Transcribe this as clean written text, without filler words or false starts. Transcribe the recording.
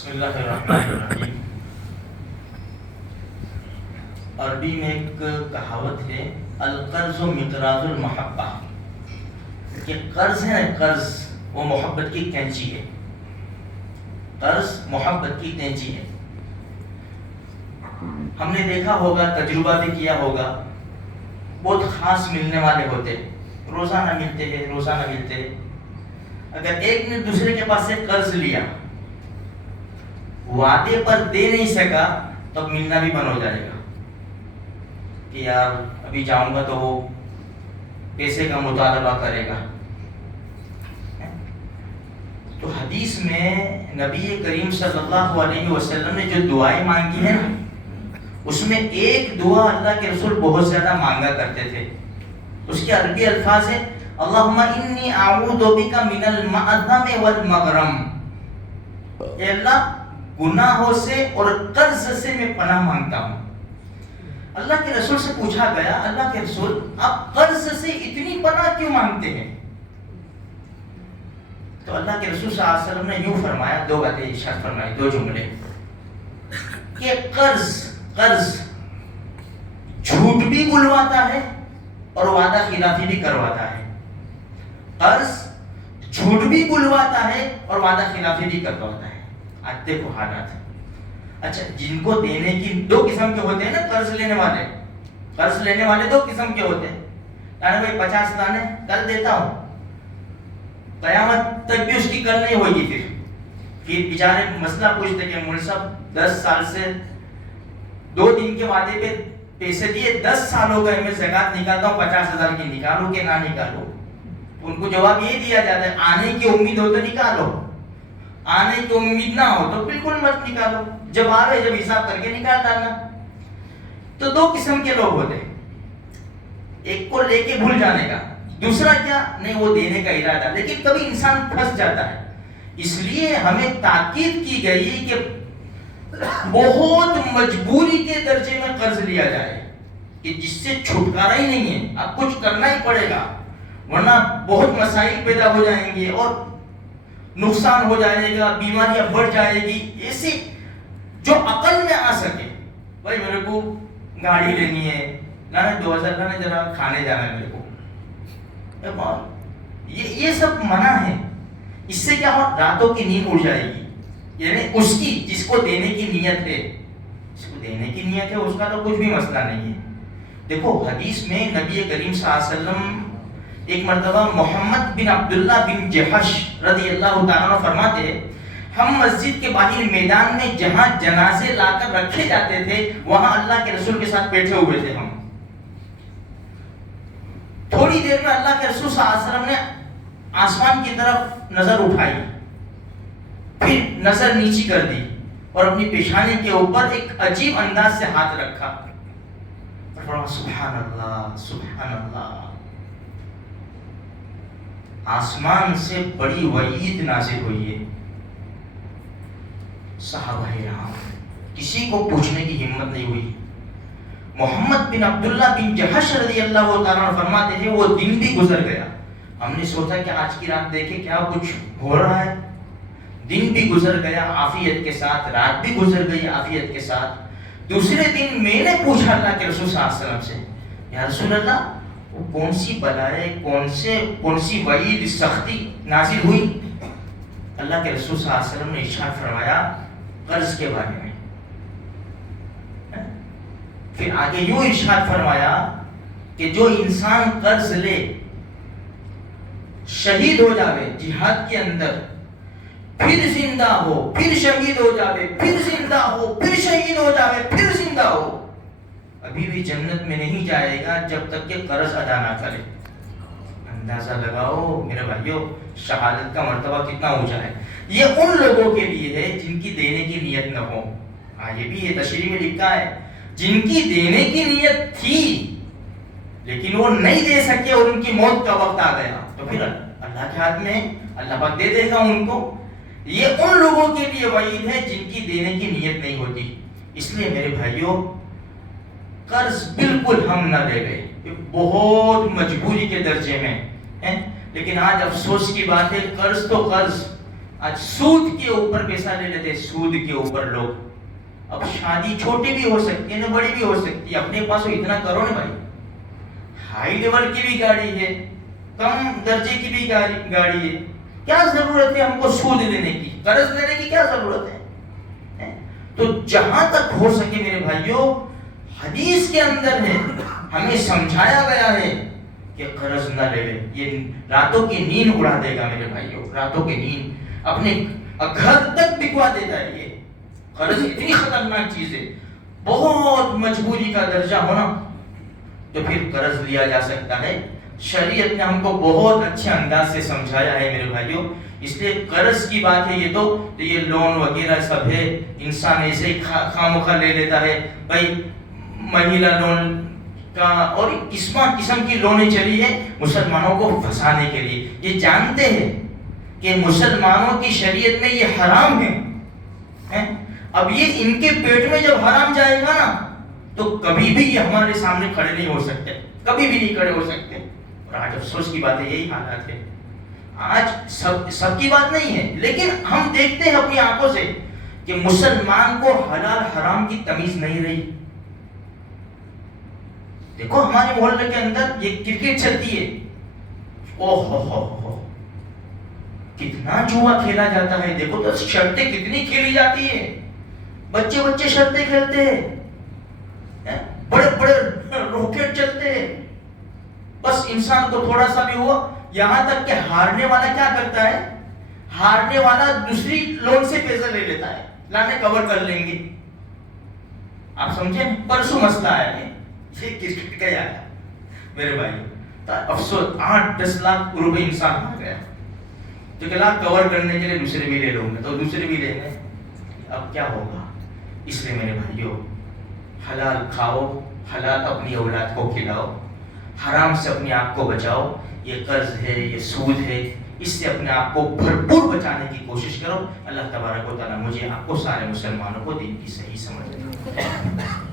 بسم اللہ الرحمن الرحیم۔ عربی میں ایک کہاوت ہے القرض مقراض المحبہ، کہ قرض ہے نا، قرض وہ محبت کی کینچی ہے، قرض محبت کی کینچی ہے۔ ہم نے دیکھا ہوگا، تجربہ بھی کیا ہوگا، بہت خاص ملنے والے ہوتے، روزانہ ملتے ہیں، روزانہ ملتے ہیں۔ اگر ایک نے دوسرے کے پاس سے قرض لیا، وعدے پر دے نہیں سکا، تو ملنا بھی بند ہو جائے گا کہ یار ابھی جاؤں گا تو وہ پیسے کا مطالبہ کرے گا۔ تو حدیث میں نبی کریم صلی اللہ علیہ وسلم نے جو دعائیں مانگی ہیں نا، اس میں ایک دعا اللہ کے رسول بہت زیادہ مانگا کرتے تھے۔ اس کے عربی الفاظ ہیں اللہم انی اعوذ بک من المأثم والمغرم، اے اللہ گناہوں سے اور قرض سے میں پناہ مانگتا ہوں۔ اللہ کے رسول سے پوچھا گیا، اللہ کے رسول آپ قرض سے اتنی پناہ کیوں مانگتے ہیں؟ تو اللہ کے رسول صلی اللہ علیہ وسلم نے یوں فرمایا، دو باتیں ارشاد فرمائی، دو جملے، کہ قرض جھوٹ بھی بلواتا ہے اور وعدہ خلافی بھی کرواتا ہے۔ قرض جھوٹ بھی بلواتا ہے اور وعدہ خلافی بھی کرواتا ہے۔ آج دیکھو حالات، اچھا جن کو دینے کی دو قسم کے ہوتے ہیں نا، قرض لینے والے دو قسم کے ہوتے ہیں۔ بھائی 50 لانے کل دیتا ہوں، قیامت تک بھی اس کی کل نہیں ہوگی۔ پھر بیچارے مسئلہ پوچھتے کہ مول صاحب 10 سال سے 2 دن کے وعدے پہ پیسے دیے، 10 سال ہو گئے، میں زکات نکالتا ہوں 50,000 کی، نکالو کہ نہ نکالو؟ ان کو جواب یہ دیا جاتا ہے آنے کی امید ہو تو نکالو، آنے کی امید نہ ہو تو بالکل مت نکالو، جب آ گئے جب حساب کر کے نکال ڈالنا۔ تو دو قسم کے لوگ ہوتے ہیں، ایک کو لے کے بھول جانے کا، دوسرا کیا نہیں وہ دینے کا ارادہ، لیکن کبھی انسان پھنس جاتا ہے۔ اس لیے ہمیں تاکید کی گئی کہ بہت مجبوری کے درجے میں قرض لیا جائے کہ جس سے چھٹکارا ہی نہیں ہے، اب کچھ کرنا ہی پڑے گا، ورنہ بہت مسائل پیدا ہو جائیں گے اور نقصان ہو جائے گا، بیماریاں بڑھ جائے گی۔ ایسے جو عقل میں آ سکے، بھائی میرے کو گاڑی لینی ہے، لانا 2000 لانا، ذرا کھانے جانا ہے میرے کو، یہ سب منع ہے۔ اس سے کیا ہو، راتوں کی نیند اڑ جائے گی، یعنی اس کی جس کو دینے کی نیت ہے، جس کو دینے کی نیت ہے اس کا تو کچھ بھی مسئلہ نہیں ہے۔ دیکھو حدیث میں نبی کریم صلی اللہ علیہ وسلم ایک مرتبہ محمد بن عبداللہ بن جحش رضی اللہ تعالیٰ عنہ فرماتے ہیں، ہم مسجد کے باہر میدان میں جہاں جنازے لا کر رکھے جاتے تھے وہاں اللہ کے رسول کے ساتھ بیٹھے ہوئے تھے ہم۔ تھوڑی دیر میں اللہ کے رسول صلی اللہ علیہ وسلم نے آسمان کی طرف نظر اٹھائی، پھر نظر نیچی کر دی اور اپنی پیشانی کے اوپر ایک عجیب انداز سے ہاتھ رکھا اور فرمایا سبحان اللہ سبحان اللہ، آسمان سے بڑی وعید نازل ہوئی ہے۔ صحابہ کرام کسی کو پوچھنے کی ہمت نہیں ہوئی۔ محمد بن عبداللہ بن جحش رضی اللہ تعالیٰ عنہ فرماتے ہیں وہ دن بھی گزر گیا، ہم نے سوچا کہ آج کی رات دیکھیں کیا کچھ ہو رہا ہے۔ دن بھی گزر گیا عافیت کے ساتھ، رات بھی گزر گئی عافیت کے ساتھ۔ دوسرے دن میں نے پوچھا اللہ کے رسول صلی اللہ علیہ وسلم سے، یا رسول اللہ وہ کون سی بلائے، کون سی وعید سختی نازل ہوئی؟ اللہ کے رسول صلی اللہ علیہ وسلم نے ارشاد فرمایا قرض کے بارے میں۔ پھر آگے یوں ارشاد فرمایا کہ جو انسان قرض لے، شہید ہو جاوے جہاد کے اندر، پھر زندہ ہو، پھر شہید ہو جاوے، پھر زندہ ہو، پھر شہید ہو جاوے، پھر زندہ ہو، ابھی بھی جنت میں نہیں جائے گا جب تک کہ قرض ادا نہ کرے۔ اندازہ لگاؤ میرے بھائیو شہادت کا مرتبہ کتنا اونچا ہے۔ یہ ان لوگوں کے لیے ہے جن کی دینے کی نیت نہ ہو۔ یہ بھی یہ تشریح میں لکھا ہے، جن کی دینے کی نیت تھی لیکن وہ نہیں دے سکے اور ان کی موت کا وقت آ گیا، تو پھر اللہ کے ہاتھ میں اللہ پاک دے دے گا ان کو۔ یہ ان لوگوں کے لیے وعید ہے جن کی دینے کی نیت نہیں ہوتی۔ اس لیے میرے بھائیو قرض بالکل ہم نہ لے گئے، بہت مجبوری کے درجے میں ہیں، لیکن آج افسوس کی بات ہے قرض تو قرض آج سود کے اوپر پیسہ لے لیتے, سود کے اوپر لوگ. اب شادی چھوٹی بھی ہو سکتی ہے نا, بڑی بھی ہو سکتی ہے, اپنے پاس اتنا کرو نا بھائی, ہائی لیول کی بھی گاڑی ہے, کم درجے کی بھی گاڑی ہے, کیا ضرورت ہے ہم کو سود لینے کی, قرض لینے کی کیا ضرورت ہے؟ تو جہاں تک ہو سکے میرے بھائیوں, حدیث کے اندر ہے, ہمیں سمجھایا گیا ہے کہ قرض نہ لے لے, یہ راتوں کی نیند اڑا دے گا میرے بھائیوں, راتوں کی نیند اپنے گھر تک بکوا دیتا ہے. یہ قرض اتنی خطرناک چیز ہے, بہت مجبوری کا درجہ ہونا تو پھر قرض لیا جا سکتا ہے. شریعت نے ہم کو بہت اچھے انداز سے سمجھایا ہے میرے بھائیوں. اس لیے قرض کی بات ہے, یہ تو یہ لون وغیرہ سب ہے, انسان ایسے ہی خواہ لے لیتا ہے. بھائی مہیلا لون کا اور قسم کی لونیں چلی ہے مسلمانوں کو پھنسانے کے لیے. یہ جانتے ہیں کہ مسلمانوں کی شریعت میں یہ حرام ہے. اب یہ ان کے پیٹ میں جب حرام جائے گا نا تو کبھی بھی یہ ہمارے سامنے کھڑے نہیں ہو سکتے, کبھی بھی نہیں کھڑے ہو سکتے. اور آج افسوس کی بات ہے, یہی حالات ہے. آج سب کی بات نہیں ہے, لیکن ہم دیکھتے ہیں اپنی آنکھوں سے کہ مسلمان کو حلال حرام کی تمیز نہیں رہی. دیکھو ہمارے محلے کے اندر یہ کرکٹ چلتی ہے, اوہ کتنا جوا کھیلا جاتا ہے. دیکھو تو شرطیں کتنی کھیلی جاتی ہے, بچے شرطیں کھیلتے ہیں, بڑے بڑے راکٹ چلتے ہیں. بس انسان کو تھوڑا سا بھی ہوا, یہاں تک کہ ہارنے والا کیا کرتا ہے, ہارنے والا دوسری لون سے پیسہ لے لیتا ہے, لانے کور کر لیں گے. آپ سمجھیں, پرسوں مسئلہ آیا ہے, یہ کرکٹ کا آیا میرے بھائی. افسوس 8-10 لاکھ روپے انسان ہار گیا, تو کہ لاکھ کور کرنے کے لیے دوسرے بھی لے لوں گے, تو دوسرے بھی لیں گے. اب کیا ہوگا؟ اس لیے میرے بھائیوں, حلال کھاؤ, حلال اپنی اولاد کو کھلاؤ, حرام سے اپنے آپ کو بچاؤ. یہ قرض ہے, یہ سود ہے, اس سے اپنے آپ کو بھرپور بچانے کی کوشش کرو. اللہ تبارک و تعالیٰ مجھے آپ کو سارے مسلمانوں کو دین کی صحیح سمجھ دے.